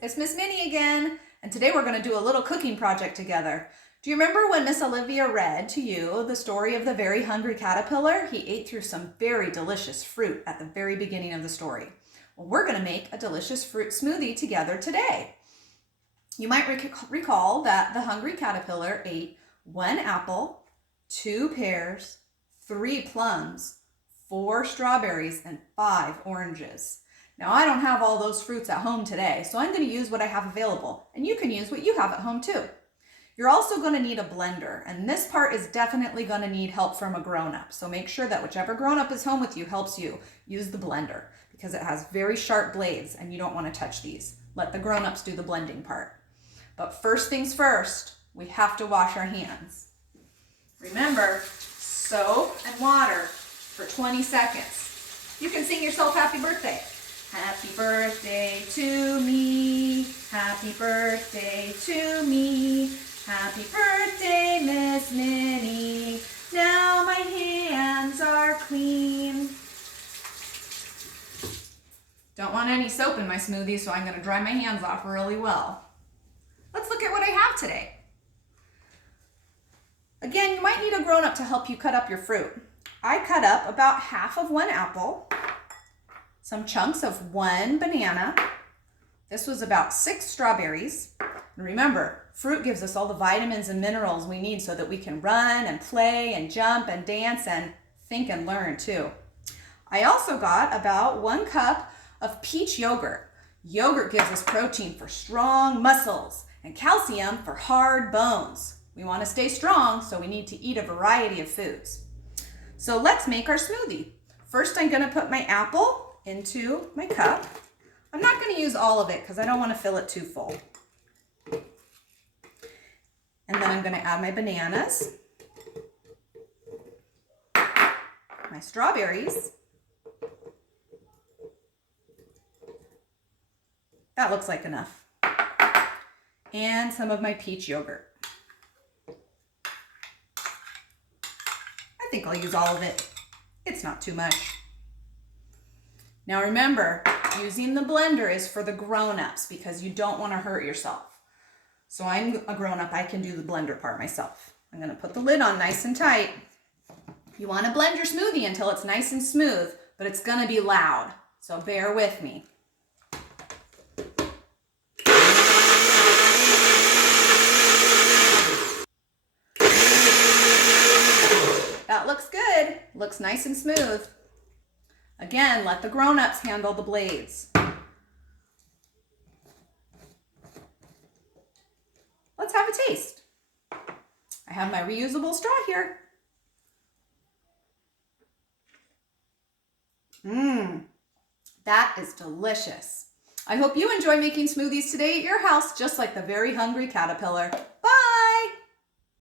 it's Miss Minnie again, and today we're going to do a little cooking project together. Do you remember when Miss Olivia read to you the story of the very hungry caterpillar? He ate through some very delicious fruit at the very beginning of the story. Well, we're going to make a delicious fruit smoothie together today. You might recall that the hungry caterpillar ate 1 apple, 2 pears, 3 plums, 4 strawberries, and 5 oranges. Now, I don't have all those fruits at home today, so I'm going to use what I have available, and you can use what you have at home too. You're also going to need a blender, and this part is definitely going to need help from a grown-up, so make sure that whichever grown-up is home with you helps you use the blender because it has very sharp blades and you don't want to touch these. Let the grown-ups do the blending part. But first things first, we have to wash our hands. Remember, soap and water for 20 seconds. You can sing yourself happy birthday. Happy birthday to me. Happy birthday to me. Happy birthday, Miss Minnie. Now my hands are clean. Don't want any soap in my smoothie, so I'm going to dry my hands off really well. Let's look at what I have today. Again, you might need a grown-up to help you cut up your fruit. I cut up about half of 1 apple, some chunks of 1 banana. This was about 6 strawberries. And remember, fruit gives us all the vitamins and minerals we need so that we can run and play and jump and dance and think and learn too. I also got about 1 cup of peach yogurt. Yogurt gives us protein for strong muscles and calcium for hard bones. We want to stay strong, so we need to eat a variety of foods. So let's make our smoothie. First, I'm going to put my apple into my cup. I'm not going to use all of it because I don't want to fill it too full. And then I'm going to add my bananas, my strawberries. That looks like enough. And some of my peach yogurt. I think I'll use all of it. It's not too much. Now remember, using the blender is for the grown-ups because you don't want to hurt yourself. So I'm a grown-up, I can do the blender part myself. I'm going to put the lid on nice and tight. You want to blend your smoothie until it's nice and smooth, but it's going to be loud, so bear with me. That looks good. Looks nice and smooth. Again, let the grown-ups handle the blades. Let's have a taste. I have my reusable straw here. That is delicious. I hope you enjoy making smoothies today at your house, just like the very hungry caterpillar.